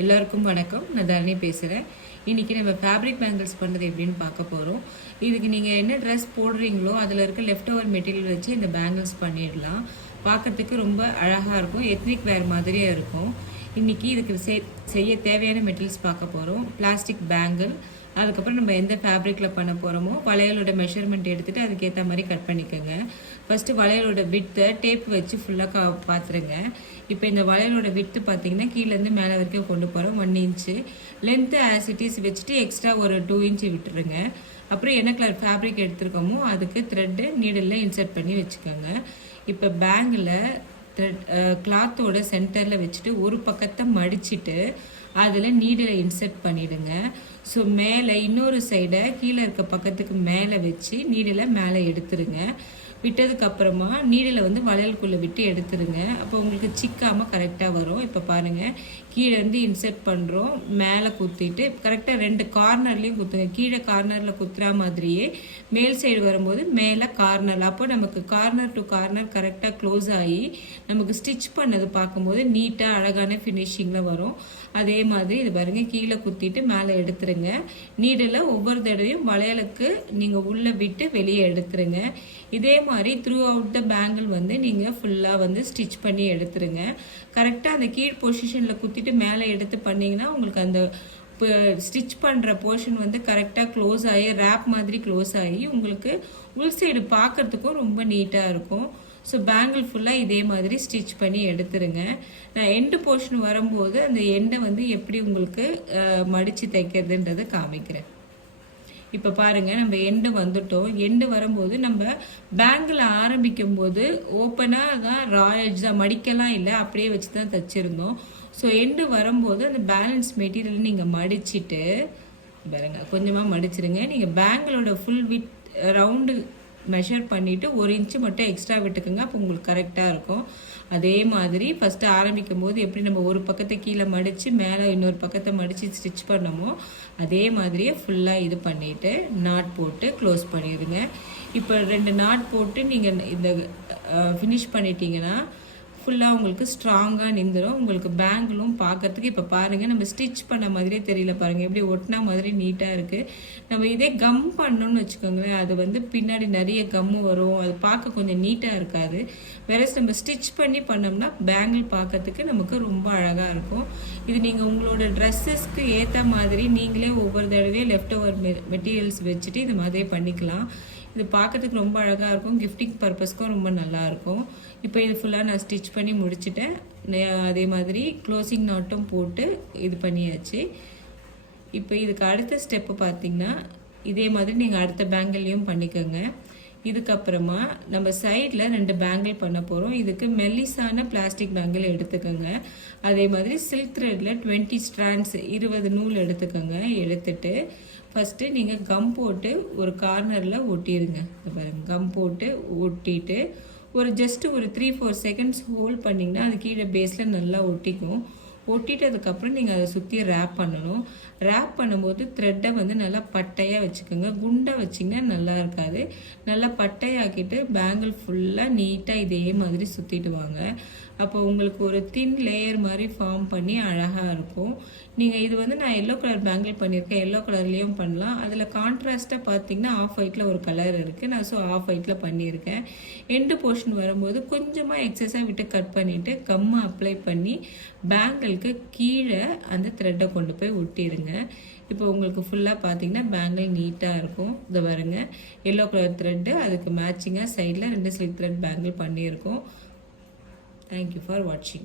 எல்லாருக்கும் வணக்கம். நான் தரணி பேசுகிறேன். இன்றைக்கி நம்ம ஃபேப்ரிக் பேங்கிள்ஸ் பண்ணுறது எப்படின்னு பார்க்க போகிறோம். இதுக்கு நீங்கள் என்ன ட்ரெஸ் போடுறீங்களோ அதில் இருக்க லெஃப்ட் ஓவர் மெட்டீரியல் வச்சு இந்த பேங்கிள்ஸ் பண்ணிடலாம். பார்க்கறதுக்கு ரொம்ப அழகாக இருக்கும், எத்னிக் வேர் மாதிரியே இருக்கும். இன்றைக்கி இதுக்கு செய்ய தேவையான மெட்டீரியல்ஸ் பார்க்க போகிறோம். பிளாஸ்டிக் பேங்கிள், அதுக்கப்புறம் நம்ம எந்த ஃபேப்ரிக்கில் பண்ண போகிறோமோ வளையலோட மெஷர்மெண்ட் எடுத்துகிட்டு அதுக்கேற்ற மாதிரி கட் பண்ணிக்கோங்க. ஃபஸ்ட்டு வளையலோட வித்தை டேப் வச்சு ஃபுல்லாக பார்த்துருங்க. இப்போ இந்த வளையலோட வித்து பார்த்தீங்கன்னா கீழேருந்து மேலே வரைக்கும் கொண்டு போகிறோம் 1 இன்ச்சு. லென்த்து ஆசிட்டிஸ் வச்சுட்டு எக்ஸ்ட்ரா ஒரு 2 இன்ச்சு விட்டுருங்க. அப்புறம் என்ன கலர் ஃபேப்ரிக் எடுத்துருக்கோமோ அதுக்கு த்ரெட்டு நீடில் இன்சர்ட் பண்ணி வச்சுக்கோங்க. இப்போ பேங்கில் கிளாத்தோட சென்டரில் வச்சுட்டு ஒரு பக்கத்தை மடிச்சுட்டு அதில் நீடில் இன்சர்ட் பண்ணிவிடுங்க. ஸோ மேலே இன்னொரு சைடை கீழே இருக்க பக்கத்துக்கு மேலே வச்சு நீடில் மேலே எடுத்துருங்க. விட்டதுக்கப்புறமா நீடில் வந்து வளையலுக்குள்ளே விட்டு எடுத்துருங்க. அப்போ உங்களுக்கு சிக்காமல் கரெக்டாக வரும். இப்போ பாருங்கள், கீழே இருந்து இன்சர்ட் பண்ணுறோம், மேலே குத்திட்டு கரெக்டாக 2 கார்னர்லேயும் குத்துங்க. கீழே கார்னரில் குத்துற மாதிரியே மேல் சைடு வரும்போது மேலே கார்னர், அப்போ நமக்கு கார்னர் டு கார்னர் கரெக்டாக க்ளோஸ் ஆகி நமக்கு ஸ்டிச் பண்ணது பார்க்கும்போது நீட்டாக அழகான ஃபினிஷிங்கில் வரும். அதே மாதிரி இது பாருங்கள், கீழே குத்திட்டு மேலே எடுத்துருங்க. நீடில் ஒவ்வொரு தடவையும் வளையலுக்கு நீங்கள் உள்ளே விட்டு வெளியே எடுத்துருங்க. இதே மாதிரி த்ரூ அவுட் த பேங்கிள் வந்து நீங்கள் ஃபுல்லாக வந்து ஸ்டிச் பண்ணி எடுத்துருங்க. கரெக்டாக அந்த கீழ் பொசிஷனில் குத்திட்டு மேலே எடுத்து பண்ணிங்கன்னா உங்களுக்கு அந்த ஸ்டிச் பண்ணுற போர்ஷன் வந்து கரெக்டாக க்ளோஸ் ஆகி ரேப் மாதிரி க்ளோஸ் ஆகி உங்களுக்கு உள் சைடு பார்க்குறதுக்கும் ரொம்ப நீட்டாக இருக்கும். ஸோ பேங்கிள் ஃபுல்லாக இதே மாதிரி ஸ்டிச் பண்ணி எடுத்துருங்க. நான் எண்டு போர்ஷன் வரும்போது அந்த எண்டை வந்து எப்படி உங்களுக்கு மடித்து தைக்கிறதுன்றதை காமிக்கிறேன். இப்போ பாருங்கள், நம்ம எண்டு வந்துட்டோம். எண்டு வரும்போது நம்ம பேங்கில் ஆரம்பிக்கும் போது ஓப்பனாக தான் ராயல்ஸ் தான், மடிக்கலாம் இல்லை, அப்படியே வச்சு தான் தைச்சிருந்தோம். ஸோ எண்டு வரும்போது அந்த பேலன்ஸ் மெட்டீரியல் நீங்கள் மடிச்சுட்டு பாருங்கள், கொஞ்சமாக மடிச்சிருங்க. நீங்கள் பேங்கிளோட ஃபுல் வித் ரவுண்டு மெஷர் பண்ணிவிட்டு 1 இன்ச்சு மட்டும் எக்ஸ்ட்ரா விட்டுக்குங்க. அப்போ உங்களுக்கு கரெக்டாக இருக்கும். அதே மாதிரி ஃபஸ்ட்டு ஆரம்பிக்கும் போது எப்படி நம்ம ஒரு பக்கத்தை கீழே மடித்து மேலே இன்னொரு பக்கத்தை மடித்து ஸ்டிச் பண்ணமோ அதே மாதிரியே ஃபுல்லாக இது பண்ணிவிட்டு நாட் போட்டு க்ளோஸ் பண்ணிடுங்க. இப்போ 2 நாட் போட்டு நீங்கள் இந்த ஃபினிஷ் பண்ணிட்டீங்கன்னா ஃபுல்லாக உங்களுக்கு ஸ்ட்ராங்காக நின்றுடும். உங்களுக்கு பேங்கிளும் பார்க்கறதுக்கு இப்போ பாருங்கள், நம்ம ஸ்டிச் பண்ண மாதிரியே தெரியல பாருங்கள், எப்படி ஒட்டினா மாதிரி நீட்டாக இருக்குது. நம்ம இதே கம் பண்ணோன்னு வச்சுக்கோங்களேன், அது வந்து பின்னாடி நிறைய கம்மு வரும், அது பார்க்க கொஞ்சம் நீட்டாக இருக்காது. வேற நம்ம ஸ்டிச் பண்ணி பண்ணோம்னா பேங்கிள் பார்க்கறதுக்கு நமக்கு ரொம்ப அழகாக இருக்கும். இது நீங்கள் உங்களோட ட்ரெஸ்ஸஸ்க்கு ஏற்ற மாதிரி நீங்களே ஒவ்வொரு தடவையும் லெஃப்ட் ஓவர் மெட்டீரியல்ஸ் வச்சுட்டு இது மாதிரி பண்ணிக்கலாம். இது பார்க்கறதுக்கு ரொம்ப அழகாக இருக்கும், கிஃப்டிங் பர்பஸ்க்கும் ரொம்ப நல்லாயிருக்கும். இப்போ இது ஃபுல்லாக நான் ஸ்டிச் பண்ணி முடிச்சுட்டேன். அதே மாதிரி க்ளோசிங் நாட்டும் போட்டு இது பண்ணியாச்சு. இப்போ இதுக்கு அடுத்த ஸ்டெப்பு பார்த்திங்கன்னா இதே மாதிரி நீங்கள் அடுத்த பேங்கிள்லையும் பண்ணிக்கோங்க. இதுக்கப்புறமா நம்ம சைடில் 2 பேங்கிள் பண்ண போகிறோம். இதுக்கு மெல்லிசான பிளாஸ்டிக் பேங்கிள் எடுத்துக்கோங்க. அதே மாதிரி சில்க் த்ரெட்டில் 20 ஸ்ட்ராண்ட்ஸ் 20 நூல் எடுத்துக்கோங்க. எடுத்துட்டு ஃபஸ்ட்டு நீங்கள் கம் போட்டு ஒரு கார்னரில் ஒட்டிடுங்க. பாருங்கள், கம் போட்டு ஒட்டிட்டு ஜஸ்ட் ஒரு 3-4 செகண்ட்ஸ் ஹோல்ட் பண்ணிங்கன்னா அது கீழே பேஸில் நல்லா ஒட்டிக்கும். ஒட்டிட்டதுக்கப்புறம் நீங்கள் அதை சுற்றி ரேப் பண்ணணும். ரேப் பண்ணும்போது த்ரெட்டை வந்து நல்லா பட்டையாக வச்சுக்கோங்க. குண்டாக வச்சிங்கன்னா நல்லா இருக்காது. நல்லா பட்டையாக்கிட்டு பேங்கிள் ஃபுல்லாக நீட்டாக இதே மாதிரி சுற்றிட்டு வாங்க. அப்போ உங்களுக்கு ஒரு தின் லேயர் மாதிரி ஃபார்ம் பண்ணி அழகாக இருக்கும். நீங்கள் இது வந்து நான் எல்லோ கலர் பேங்கிள் பண்ணியிருக்கேன், எல்லோ கலர்லேயும் பண்ணலாம். அதில் கான்ட்ராஸ்ட்டாக பார்த்தீங்கன்னா ஆஃப் ஒயிட்டில் ஒரு கலர் இருக்குது, நான் ஸோ ஆஃப் ஒயிட்டில் பண்ணியிருக்கேன். எண்டு போர்ஷன் வரும்போது கொஞ்சமாக எக்ஸஸாக விட்டு கட் பண்ணிவிட்டு கம்மை அப்ளை பண்ணி பேங்கிளுக்கு கீழே அந்த த்ரெட்டை கொண்டு போய் ஒட்டிடுங்க. இப்போ உங்களுக்கு ஃபுல்லாக பார்த்தீங்கன்னா பேங்கிள் நீட்டாக இருக்கும். இதை பாருங்க, எல்லோ கலர் த்ரெட்டு அதுக்கு மேட்சிங்காக சைடில் 2 சில்க் த்ரெட் பேங்கிள் பண்ணியிருக்கோம். Thank you for watching.